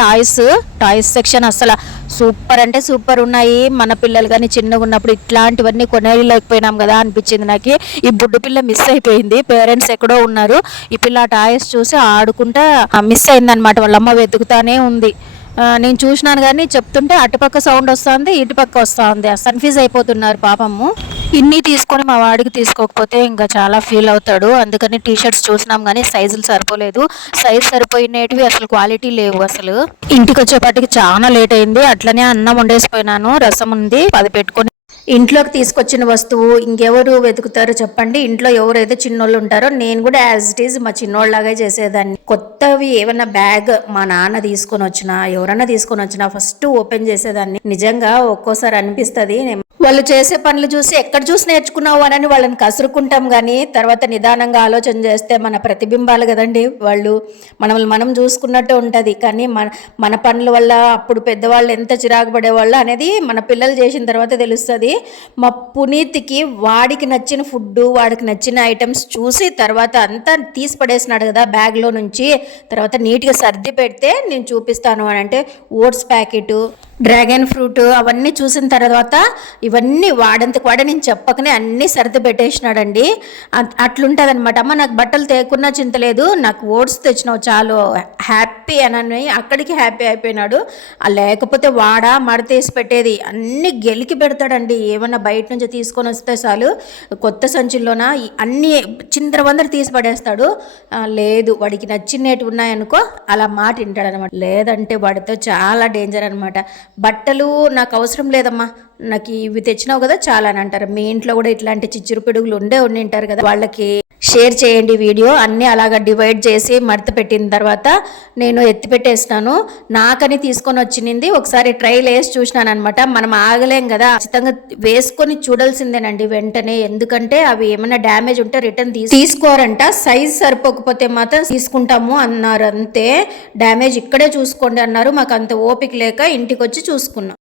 Toys section అసలు super అంటే super ఉన్నాయి. మన పిల్లలు కానీ చిన్నగా ఉన్నప్పుడు ఇట్లాంటివన్నీ కొనేయలేకపోయినాం కదా అనిపించింది నాకు. ఈ బుడ్డు పిల్ల మిస్ అయిపోయింది, పేరెంట్స్ ఎక్కడో ఉన్నారు. ఈ పిల్ల టాయ్స్ చూసి ఆడుకుంటా మిస్ అయిందనమాట. వాళ్ళమ్మ వెతుకుతానే ఉంది. నేను చూసినాను కానీ చెప్తుంటే అటుపక్క సౌండ్ వస్తుంది, ఇటుపక్క వస్తుంది. కన్ఫ్యూజ్ అయిపోతున్నారు పాపము. ఇన్ని తీసుకొని మా వాడికి తీసుకోకపోతే ఇంకా చాలా ఫీల్ అవుతాడు. అందుకని టీ షర్ట్స్ చూసినాం కానీ సైజులు సరిపోలేదు. సైజు సరిపోయినవి అసలు క్వాలిటీ లేవు. అసలు ఇంటికి వచ్చేపాటికి చాలా లేట్ అయింది. అట్లనే అన్నం వండేసిపోయినాను, రసం ఉంది, అది పెట్టుకొని ఇంట్లోకి తీసుకొచ్చిన వస్తువు ఇంకెవరు వెతుకుతారో చెప్పండి. ఇంట్లో ఎవరైతే చిన్నోళ్ళు ఉంటారో నేను కూడా యాజ్ ఇట్ ఈజ్ మా చిన్నోళ్ళలాగే చేసేదాన్ని. కొత్తవి ఏమన్నా బ్యాగ్ మా నాన్న తీసుకొని వచ్చినా ఎవరన్నా తీసుకొని వచ్చినా ఫస్ట్ ఓపెన్ చేసేదాన్ని. నిజంగా ఒక్కోసారి అనిపిస్తుంది వాళ్ళు చేసే పనులు చూసి ఎక్కడ చూసి నేర్చుకున్నావు అని వాళ్ళని కసురుకుంటాం. కానీ తర్వాత నిదానంగా ఆలోచన చేస్తే మన ప్రతిబింబాలు కదండి వాళ్ళు. మనల్ని మనం చూసుకున్నట్టు ఉంటుంది. కానీ మన పనుల వల్ల అప్పుడు పెద్దవాళ్ళు ఎంత చిరాకు పడేవాళ్ళు అనేది మన పిల్లలు చేసిన తర్వాత తెలుస్తుంది. మా పునీత్కి వాడికి నచ్చిన ఫుడ్, వాడికి నచ్చిన ఐటమ్స్ చూసి తర్వాత అంతా తీసి పడేసినాడు కదా బ్యాగ్లో నుంచి. తర్వాత నీట్గా సర్ది పెడితే నేను చూపిస్తాను అని అంటే ఓట్స్ ప్యాకెట్, డ్రాగన్ ఫ్రూట్ అవన్నీ చూసిన తర్వాత ఇవన్నీ వాడంతకు వాడే నేను చెప్పకనే అన్నీ సర్ది పెట్టేసినాడండి. అట్లుంటుంది అనమాట. అమ్మ నాకు బట్టలు తేకున్నా చింతలేదు, నాకు ఓట్స్ తెచ్చినావు చాలు హ్యాపీ అని అక్కడికి హ్యాపీ అయిపోయినాడు. లేకపోతే వాడా మడతేసి పెట్టేది అన్నీ గెలికి పెడతాడండి. ఏమన్నా బయట నుంచి తీసుకొని వస్తే చాలు కొత్త సంచుల్లోన అన్నీ చిందరవందరు తీసి పడేస్తాడు. లేదు వాడికి నచ్చినవి ఉన్నాయనుకో అలా మాట వింటాడనమాట. లేదంటే వాడితో చాలా డేంజర్ అనమాట. బట్టలు నాకు అవసరం లేదమ్మా, నాకు ఇవి తెచ్చినావు కదా చాలా అని అంటారు. మీ ఇంట్లో కూడా ఇట్లాంటి చిచ్చురు పిడుగులు ఉండింటారు కదా, వాళ్ళకి షేర్ చేయండి వీడియో. అన్నీ అలాగా డివైడ్ చేసి మడత పెట్టిన తర్వాత నేను ఎత్తి పెట్టేసినాను. నాకని తీసుకొని వచ్చింది ఒకసారి ట్రైల్ వేసి చూసినాను అనమాట. మనం ఆగలేం కదా, ఖచ్చితంగా వేసుకొని చూడాల్సిందేనండి వెంటనే. ఎందుకంటే అవి ఏమైనా డ్యామేజ్ ఉంటే రిటర్న్ తీసుకోరంట. సైజ్ సరిపోకపోతే మాత్రం తీసుకుంటాము అన్నారు. అంతే, డ్యామేజ్ ఇక్కడే చూసుకోండి అన్నారు. మాకు అంత ఓపిక లేక ఇంటికి వచ్చి చూసుకున్నాం.